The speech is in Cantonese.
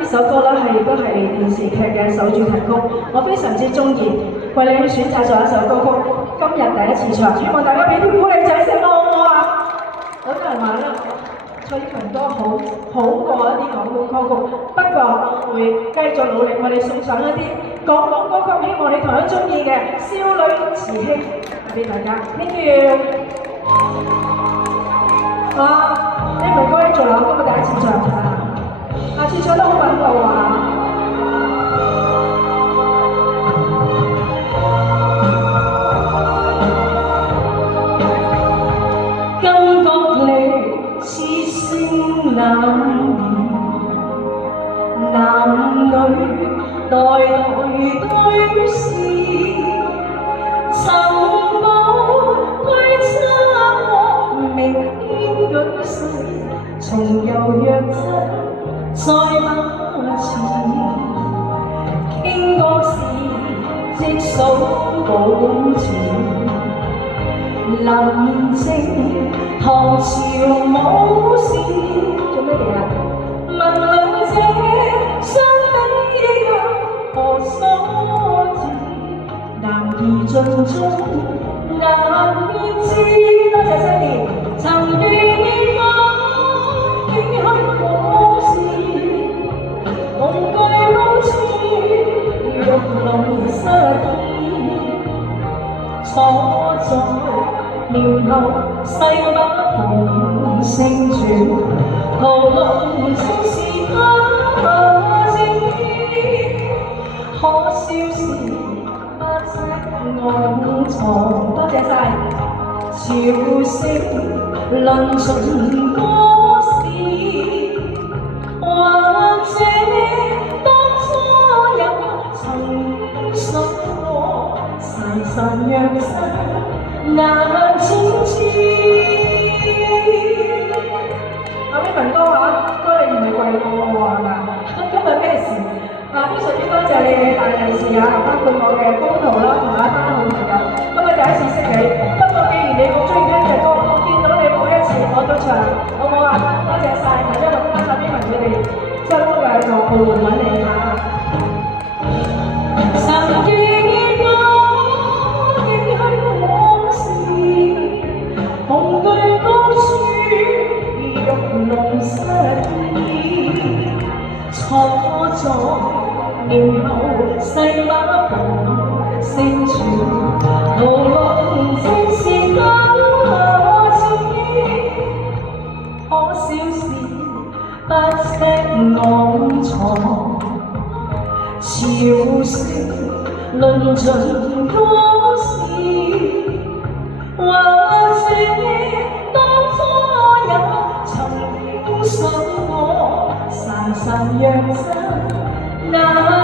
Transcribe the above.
呢首歌咧亦都係電視劇嘅首主題曲，我非常之中意，為你選擇咗一首歌曲，今日第一次唱，希望大家俾啲鼓勵掌聲好唔好啊？有啲人話咧，蔡依林歌好過一啲廣東歌曲，不過會繼續努力，我哋送上一啲廣東歌曲，希望你同樣中意嘅少女慈禧俾大家。Thank you。呢首歌咧做我今日第一次唱，下次唱得好穩到啊！感覺你似星男女代對視，曾保對差我明天舉世，重遊若真再不遲，傾國事即數保存。臨靜唐朝武士，做咩嘢啊？問兩者相比何所致？男兒盡忠難辨知。多謝 Sandy。曾遇過應許往事，夢居高處，玉龍失意，錯在年後世不同聲傳，徒勞正是不正義，可笑時不識暗藏。多謝晒。潮聲論盡歌詞，或者當初也曾信過，神神若身難展翅。阿 Raymond 哥哥你唔係貴過我喎，係嘛？今日咩事？非常之多謝你嘅大利是啊，包括我嘅高徒啦，同埋一班好朋友。今日第一次識你，不過既然你咁中意聽嘅歌，我見到你每一次我都唱，好唔好啊？多謝晒，因為今晚阿 Raymond 佢哋真係喺度澳門揾你嚇。曾見過應許往事，紅對高處，玉龍失意，錯在年後世不共聲傳，徒勞正是多情，可笑時不識暗藏。潮聲論盡歌詞，或者當初也曾經想過，潺潺若真難。